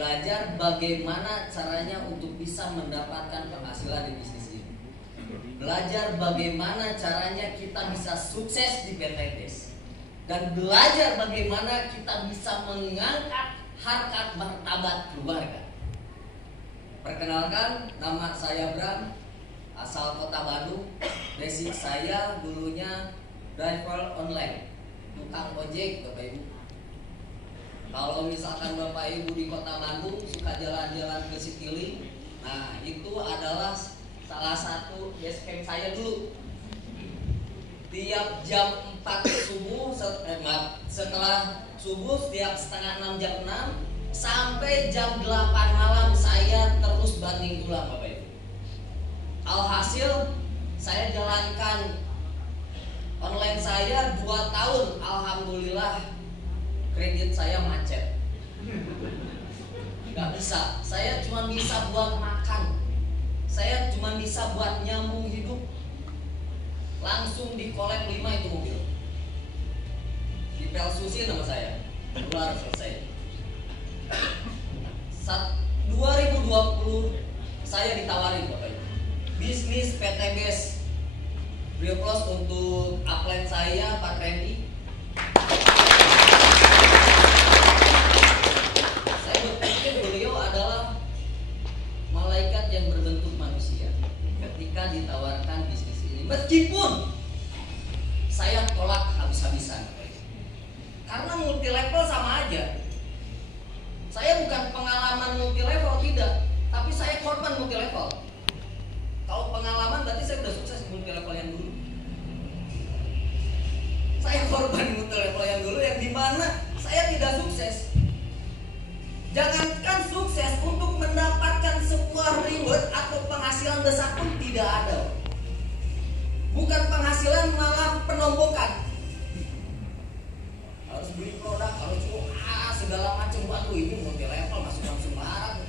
belajar bagaimana caranya untuk bisa mendapatkan penghasilan di bisnis ini. Belajar bagaimana caranya kita bisa sukses di PTBes. Dan belajar bagaimana kita bisa mengangkat harkat martabat keluarga. Perkenalkan, nama saya Bram, asal Kota Bandung. Basic saya dulunya driver online, tukang ojek Bapak Ibu. Kalau misalkan Bapak Ibu di Kota Bandung suka jalan-jalan ke Citilink, nah itu adalah salah satu base camp saya dulu. Tiap jam 4 subuh, setelah subuh setiap setengah 6 jam 6 sampai jam 8 malam saya terus banting tulang Bapak Ibu. Alhasil saya jalankan online saya 2 tahun, alhamdulillah kredit saya macet. Gak bisa, saya cuma bisa buat makan, saya cuma bisa buat nyambung hidup. Langsung di kolek 5 itu mobil, di Pelsusi nama saya, keluar selesai. 2020 saya ditawarin Bapak Ibu bisnis PTBes. Real plus untuk upline saya Pak Randy. Saya berpikir beliau adalah malaikat yang berbentuk manusia ketika ditawarkan bisnis ini. Meskipun saya tolak habis-habisan, karena multi level sama aja. Saya bukan pengalaman multi level, tidak, tapi saya korban multi level. Kalau pengalaman berarti saya sudah sukses multi level yang dulu. Saya korban multi level yang dulu, yang dimana saya tidak sukses. Jangankan sukses, untuk mendapatkan sebuah reward atau penghasilan besar pun tidak ada. Bukan penghasilan, malah penombokan. Harus beli produk, harus segala macam. Waduh, ini multi level masuk langsung marah.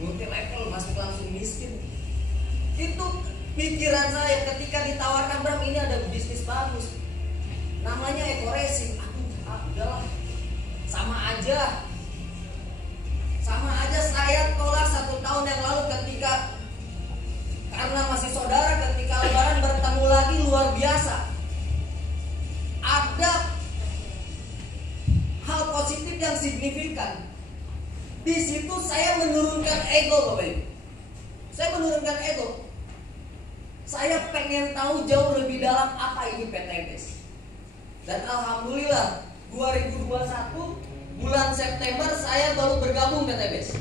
Multi level masuk langsung miskin. Itu pikiran saya ketika ditawarkan, Bram ini ada bisnis bagus, namanya Eko Racing. Udahlah, sama aja saya tolak 1 tahun yang lalu ketika, karena masih saudara, ketika lebaran bertemu lagi luar biasa. Ada hal positif yang signifikan. Di situ saya menurunkan ego Bapak Ibu. Saya menurunkan ego. Saya pengen tahu jauh lebih dalam apa ini PTBes. Dan alhamdulillah 2021 bulan September saya baru bergabung PTBes.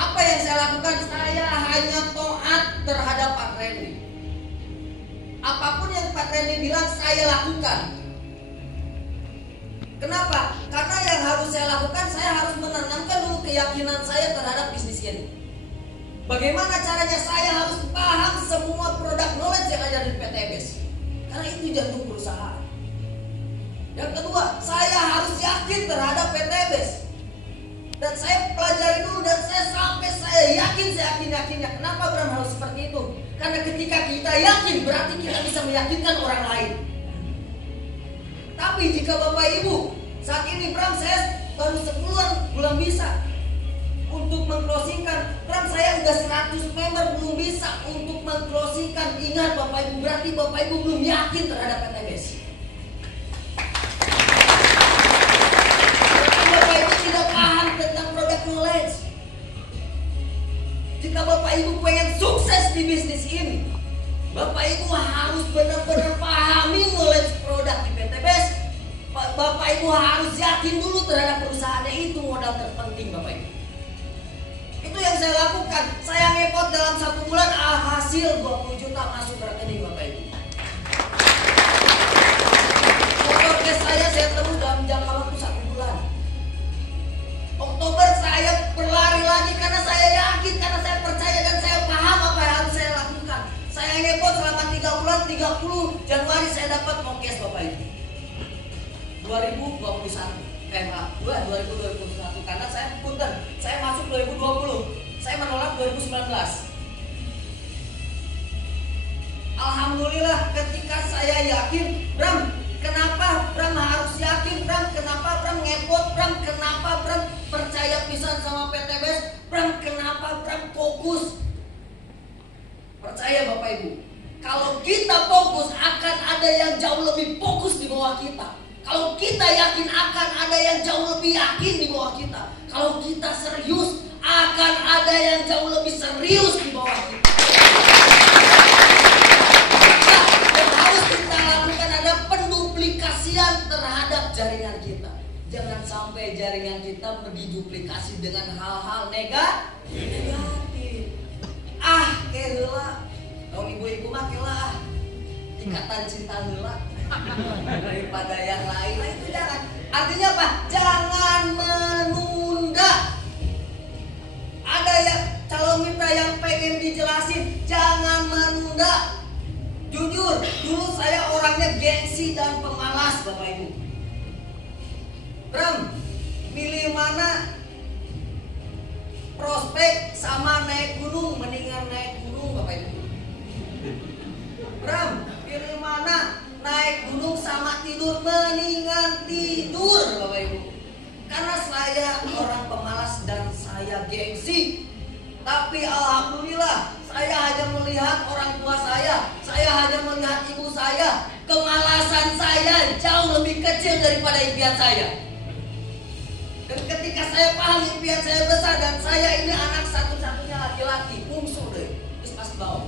Apa yang saya lakukan? Saya hanya taat terhadap Pak Randy. Apapun yang Pak Randy bilang saya lakukan. Kenapa? Karena yang harus saya lakukan, saya harus menanamkan dulu keyakinan saya terhadap bisnis ini. Bagaimana caranya? Saya harus paham semua produk knowledge yang ada di PTBes, karena itu jantung perusahaan. Yang kedua, saya harus yakin terhadap PTBes. Dan saya pelajari dulu, dan saya yakinnya. Kenapa Bram harus seperti itu? Karena ketika kita yakin, berarti kita bisa meyakinkan orang lain. Tapi jika Bapak Ibu, saat ini Bram saya baru sebulan belum bisa untuk mengclosingkan. Bram saya udah 100 member belum bisa untuk mengclosingkan. Ingat Bapak Ibu, berarti Bapak Ibu belum yakin terhadap PTBes. Berarti Bapak Ibu tidak paham tentang product knowledge. Jika Bapak Ibu pengen sukses di bisnis ini, Bapak Ibu harus benar-benar pahami knowledge produk di PTBes. Bapak Ibu harus yakin dulu terhadap perusahaannya, itu modal terpenting Bapak Ibu. Itu yang saya lakukan. Saya ngepot dalam 1 bulan, hasil 20 juta masuk ke rekening Bapak Ibu. Motor cash saya tebus dalam jangka waktu 1 bulan. Oktober saya berlari lagi karena saya yakin, karena saya percaya dan saya paham apa yang harus saya lakukan. Saya ngepot selama 3 bulan, 30 Januari saya dapat cash Bapak Ibu. 2021 karena saya masuk 2020, saya menolak 2019. Alhamdulillah ketika saya yakin, Bram, kenapa Bram harus yakin, Bram, kenapa Bram Bram ngepot, Bram kenapa Bram percaya pisan sama PTBS, Bram kenapa Bram fokus. Percaya Bapak Ibu, kalau kita fokus akan ada yang jauh lebih fokus di bawah kita. Kalau kita yakin akan ada yang jauh lebih yakin di bawah kita. Kalau kita serius akan ada yang jauh lebih serius di bawah kita. Nah, yang harus kita lakukan ada penduplikasian terhadap jaringan kita. Jangan sampai jaringan kita diduplikasi dengan hal-hal negatif. Heula. Kalau ibu-ibu mah heula ikatan cinta heula daripada yang lain. Nah, itu jangan. Artinya apa? Jangan menunda. Ada yang calon mitra yang pengen dijelasin, jangan menunda. Jujur, dulu saya orangnya gengsi dan pemalas Bapak Ibu. Bram, milih mana? Prospek sama naik gunung, mendingan naik gunung Bapak Ibu. Bram, pilih mana? Naik gunung sama tidur, mendingan tidur Bapak Ibu. Karena saya orang pemalas dan saya gengsi. Tapi alhamdulillah saya hanya melihat orang tua saya hanya melihat ibu saya. Kemalasan saya jauh lebih kecil daripada impian saya. Dan ketika saya paham impian saya besar dan saya ini anak satu-satunya laki-laki, bungsu deh, terus pasti bau.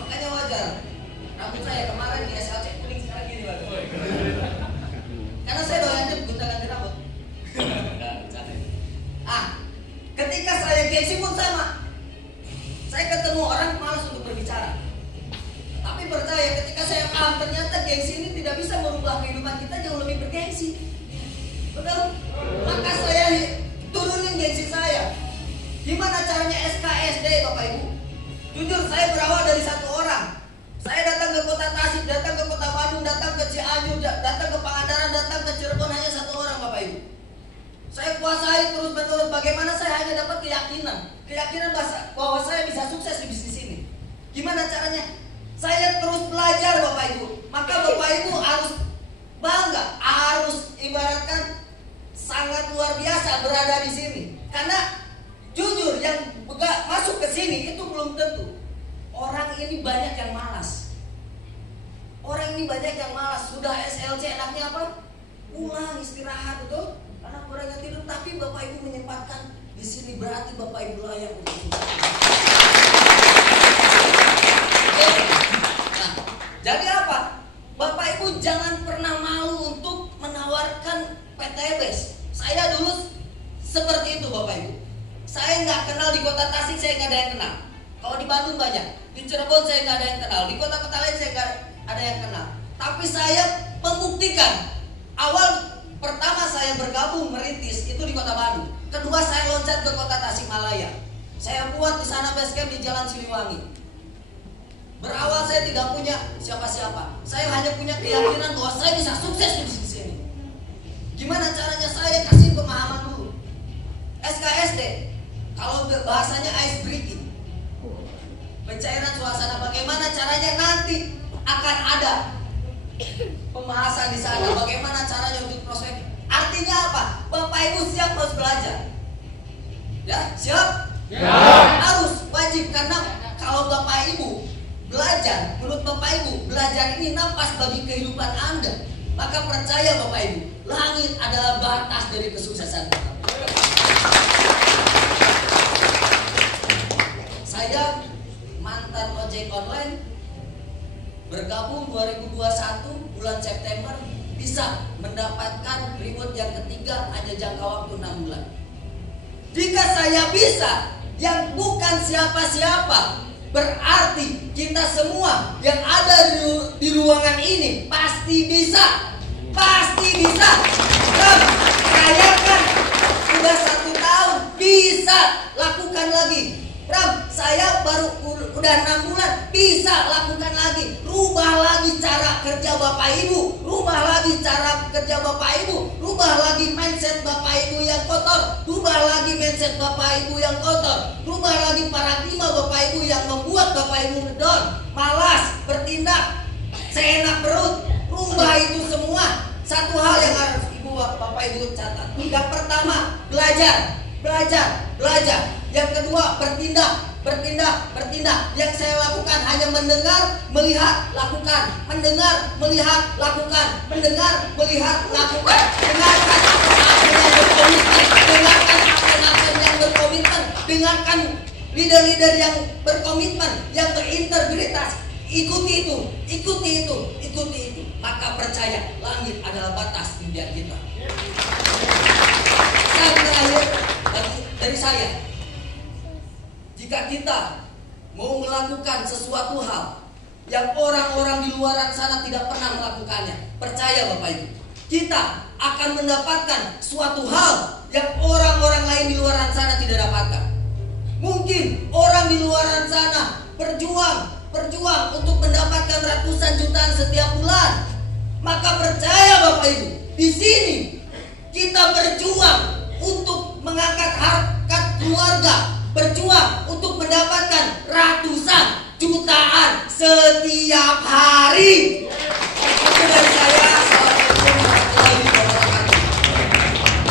Makanya wajar. Rambut saya kemarin di SLC kuning sekarang gini Pak. Karena saya doyan gonta ganti rambut. Ketika saya gengsi pun sama. Saya ketemu orang malas untuk berbicara. Tapi percaya ketika saya paham ternyata gengsi ini tidak bisa merubah kehidupan kita jauh lebih bergengsi. Betul? Maka saya turunin gengsi saya. Gimana caranya SKSD Bapak Ibu? Jujur saya berawal dari satu orang. Saya datang ke kota Tasik, datang ke kota Bandung, datang ke Cianjur, datang ke Pangandaran, datang ke Cirebon, hanya satu orang Bapak Ibu. Saya kuasai terus menerus. Bagaimana saya hanya dapat keyakinan bahwa saya bisa sukses di bisnis ini. Gimana caranya? Saya terus belajar Bapak Ibu. Maka Bapak Ibu harus bangga, harus ibaratkan sangat luar biasa berada di sini. Karena jujur yang masuk ke sini itu belum tentu. Orang ini banyak yang malas. Sudah SLC enaknya apa? Pulang istirahat, betul? Karena kurang tidur. Tapi Bapak Ibu menyempatkan di sini, berarti Bapak Ibu layak untuk itu. Nah, jadi apa? Bapak Ibu jangan pernah malu untuk menawarkan PTBS. Saya dulu seperti itu Bapak Ibu. Saya nggak kenal di kota Tasik, saya nggak ada yang kenal. Kalau di Bandung banyak, di Cirebon saya nggak ada yang kenal, di kota-kota lain saya nggak ada yang kenal. Tapi saya membuktikan. Awal pertama saya bergabung merintis itu di kota Bandung. Kedua saya loncat ke kota Tasikmalaya. Saya buat di sana base camp di Jalan Siliwangi. Berawal saya tidak punya siapa-siapa. Saya hanya punya keyakinan bahwa saya bisa sukses di sini. Gimana caranya? Saya kasih pemahaman dulu. SKSD, kalau bahasanya ice breaking, pencairan suasana. Bagaimana caranya? Nanti akan ada pembahasan di sana. Bagaimana caranya untuk prospek? Artinya apa? Bapak Ibu siap harus belajar. Ya, siap? Ya. Harus wajib, karena kalau Bapak Ibu belajar, menurut Bapak Ibu belajar ini nafas bagi kehidupan Anda. Maka percaya Bapak Ibu, langit adalah batas dari kesuksesan kita. Saya mantan ojek online, bergabung 2021 bulan September, bisa mendapatkan reward yang ketiga hanya jangka waktu 6 bulan. Jika saya bisa, yang bukan siapa-siapa, berarti kita semua yang ada di ruangan ini pasti bisa. Pasti bisa. Dan saya kan sudah 1 tahun, bisa lakukan lagi. Bram, saya baru udah 6 bulan, bisa lakukan lagi. Rubah lagi cara kerja Bapak Ibu, rubah lagi cara kerja Bapak Ibu, rubah lagi mindset Bapak Ibu yang kotor, rubah lagi mindset Bapak Ibu yang kotor, rubah lagi paradigma Bapak Ibu yang membuat Bapak Ibu ngedon, malas, bertindak, seenak perut. Rubah itu semua. Satu hal yang harus Ibu Bapak Ibu catat. Yang pertama, belajar. Yang kedua, bertindak. Yang saya lakukan hanya mendengar, melihat, lakukan. Mendengar, melihat, lakukan. Mendengar, melihat, lakukan. Dengarkan akun-akun yang berkomitmen. Dengarkan akun-akun yang berkomitmen. Dengarkan leader-leader yang berkomitmen, yang berintegritas. Ikuti itu. Maka percaya, langit adalah batas impian kita. Yang terakhir dari saya, jika kita mau melakukan sesuatu hal yang orang-orang di luar sana tidak pernah melakukannya, percaya Bapak Ibu, kita akan mendapatkan suatu hal yang orang-orang lain di luar sana tidak dapatkan. Mungkin orang di luar sana berjuang untuk mendapatkan ratusan jutaan setiap bulan. Maka percaya Bapak Ibu, di sini kita berjuang untuk mengangkat harkat keluarga, berjuang untuk mendapatkan ratusan jutaan setiap hari.